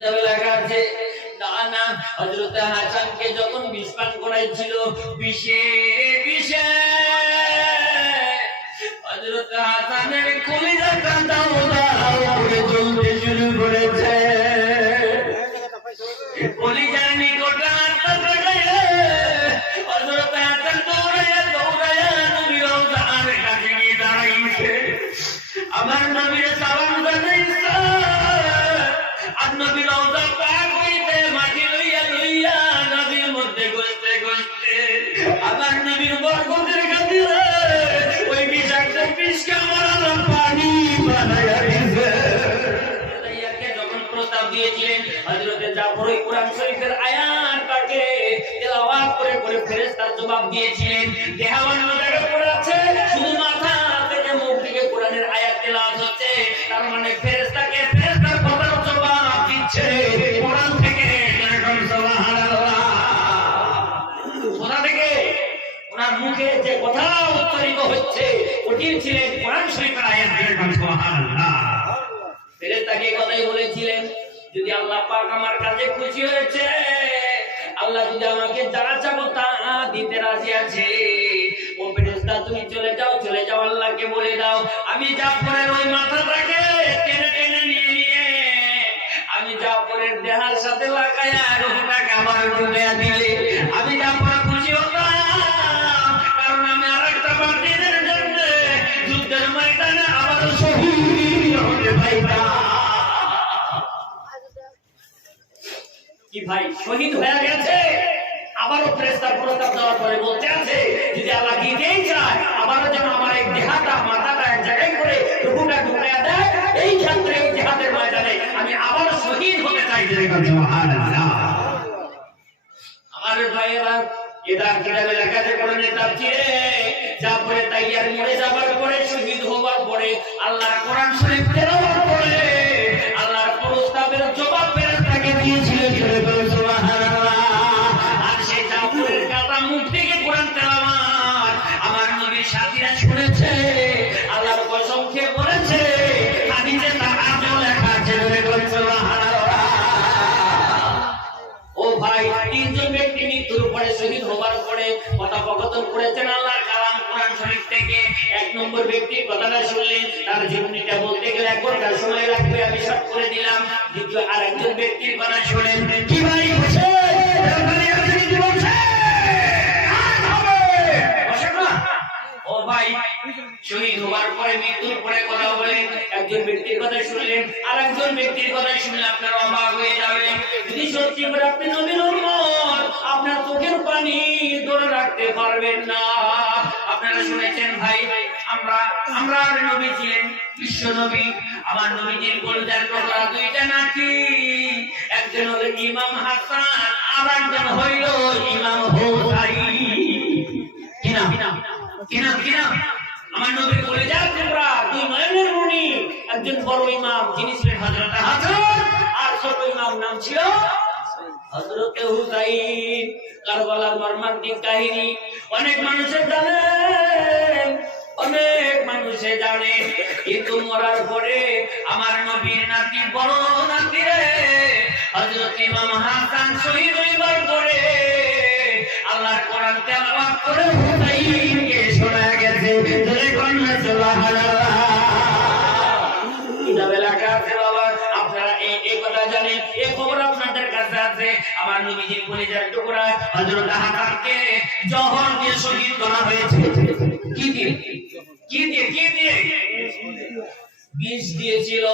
লেখা আছে না না হযরত হাসানকে যখন বিষ পান করাইছিল বিষে বিষে হযরত হাসানের কলিজাটা দাও দাও করে জ্বলতে শুরু করেছে। কলিজার নিকট আত্মা লাগাইয়া হযরত হাসান দৌড়াইয়া দৌড়াইয়া নবীর রওজার কাছে গিয়ে দাঁড়াইছে। আমার নবীর সালাম জানাইছে। আর নবীর রওজা পাক হইতে মাটি লইয়া লইয়া নদীর মধ্যে গলতে গলতে আমার নবীর বরকতের খাতিরে ওই বিষাক্ত বিষকে আমার পানি বানাইয়া দিয়েছে। তাইয়াকে যখন প্রস্তাব দিয়েছিলেন হযরত জাফর ওই কোরআন শরীফের আয়াতটাকে তেলাওয়াত করে করে ফেরেশতার জবাব দিয়েছিলেন। দেহাবান জায়গা পড়ে আছে, শুধু মাথা থেকে মুখ থেকে কোরআনের আয়াত তেলাওয়াত হচ্ছে, তার মানে ফেরেশতাকে ফেরেশতার কথার জবাব দিচ্ছে কোরআন থেকে। সুবহানাল্লাহ। কোথা থেকে? ওনার মুখে যে কথা উচ্চারিত হচ্ছে ওটি ছিলেন কোরআন শরীফের আয়াত। সুবহানাল্লাহ। ফেরেশতাকে কথাই বলেছিলেন, যদি আল্লাহ পাক আমার কাছে খুশি হয়েছে, আল্লাহ যদি আমাকে যা চাবো তা দিতে রাজি আছে, ও ফেরেশতা তুমি চলে যাও, চলে যাও, আল্লাহকে বলে দাও আমি জাফরের ওই মাথাটাকে টেনে টেনে নিয়ে নিয়ে আমি জাফরের দেহার সাথে লাগাইয়া রূহটাকে আবার ঢুকাইয়া দিলে আমি জাফর খুশি হতাম, কারণ আমি আরেকটা বাতিলের জন্য যুদ্ধের ময়দানে আবার শহীদ হতে পাইতাম। কি ভাই শহীদ হয়ে গেছে, আবারও ফেরেশতার প্রস্তাব দেওয়ার পরে বলতে আছে যদি আল্লাহ দিতেই চায় আবারও যেন আমার এই দেহটা মাথাটা এক জায়গায় করে রূহটা ঢুকাইয়া দেয়, এই ক্ষেত্রে এই জিহাদের ময়দানে আমি আবারও শহীদ হতে চাই। সুবহানাল্লাহ। আমার ভাইয়েরা, এটা কিতাবে লেখা আছে কোরআনে তাফসীরে, জাফর তাইয়ার মরে যাবার পরে শহীদ হবার পরে আল্লাহর কোরআন শরীফ তেলাওয়াত করে আল্লাহর প্রস্তাবের জবাব ফেরেশতাকে দিয়েছিলেন। সুবহানাল্লাহ। আর সেই জাফরের কথা মুখ থেকে কোরআন তেলাওয়াত আমার নবীর সাথীরা শুনেছে, আল্লাহর কসম খেয়ে বলেছে, হাদিসে তার আজও লেখা আছে। সুবহানাল্লাহ। ও ভাই, তিনজন ব্যক্তি মৃত্যুর পরে শহীদ হবার পরে কথোপকথন করেছেন আল্লাহর কালাম কোরআন শরীফ থেকে। এক নম্বর ব্যক্তির কথাটা শুনলেন, তার জীবনীটা বলতে গেলে 1 ঘন্টা সময় লাগবে, আমি সব করে দিলাম। দ্বিতীয় আরেকজন ব্যক্তির কথা শুনেন, কি ভাই বসে ও ভাই, শহীদ হবার পরে মৃত্যুর পরে কথা বলেন, একজন ব্যক্তির কথা শুনলেন, আর একজন ব্যক্তির কথা শুনলে আপনার অবাক হয়ে যাবে। যদি সত্যি করে আপনি নবীর উম্মত, আপনার চোখের পানি ধরে রাখতে পারবেন না। আপনারা শুনেছেন ভাই, আমরা নবী ছিলেন বিশ্ব নবী। আমার নবীজির কলিজার টুকরা দুইটা নাতি, একজন হলো ইমাম হাসান, আর একজন হইল ইমাম হুসাইন। কিনা কিনা কিনা আমার নবীর কলিজার টুকরা দুই নয়নের মণি, একজন বড় ইমাম যিনি ছিলেন হযরত হাসান, আর ছোট ইমাম নাম ছিল হযরত হুসাইন। কারবালার মর্মান্তিক কাহিনী অনেক মানুষের জানেন, অনেক মানুষে জানে, কিন্তু মরার পরে আমার নবীর নাতি বড় নাতি রে হযরত ইমাম হাসান শহীদ হইবার পরে আল্লাহর কোরআন তেলাওয়াত করে হুসাইনকে শোনা গেছে। সুবহানাল্লাহ। কিতাবে লেখা আছে বাবা, আপনারা এই কথা জানেন, এই খবর আপনাদের কাছে আছে। আমার নবীজির কলিজার টুকরা হযরত হাসানকে জহর দিয়ে শহীদ করা হয়েছে। কি দিয়ে? কি দিয়ে? কি দিয়ে? বিষ দিয়েছিল,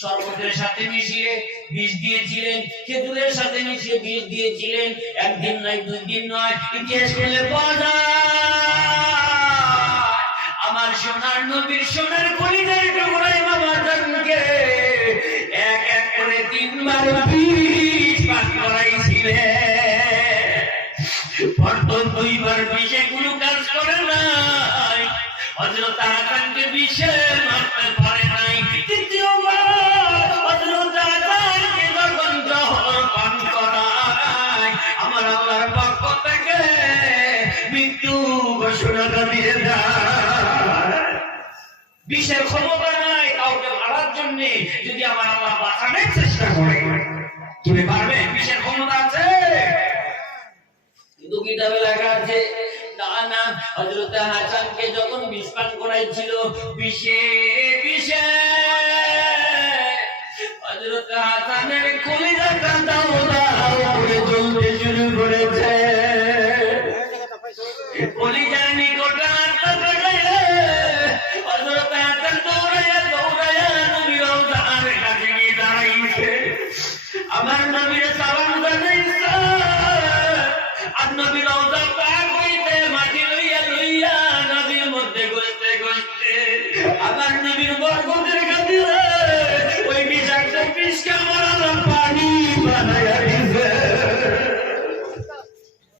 শরবতের সাথে মিশিয়ে বিষ দিয়েছিলেন, খেজুরের সাথে মিশিয়ে বিষ দিয়েছিলেন। একদিন নয়, 2 দিন নয়, ইতিহাস খেলে পাওয়া যায় আমার সোনার নবীর সোনার কলিজার টুকরা ইমাম হাসানকে এক এক করে 3 বার বিষ পান করাইছিলেন। প্রথম 2 বার বিষে কোনো কাজ করে নাই, হযরত হাসানকে বিষে মারতে পারে নাই। তৃতীয়বার হযরত হাসানকে যখন জহর পান করায় আমার আল্লাহর পক্ষ থেকে মৃত্যু ঘোষণা দিয়ে দেয়। বিষের ক্ষমতা নাই কাউকে মারার জন্য, যদি আমার আল্লাহ বাঁচানোর চেষ্টা করে। তুমি পারবে? বিষের ক্ষমতা আছে? কিন্তু কিতাবে লেখা আছে না না, হযরত হাসানকে যখন বিষ পান করাইছিল, বিষে বিষে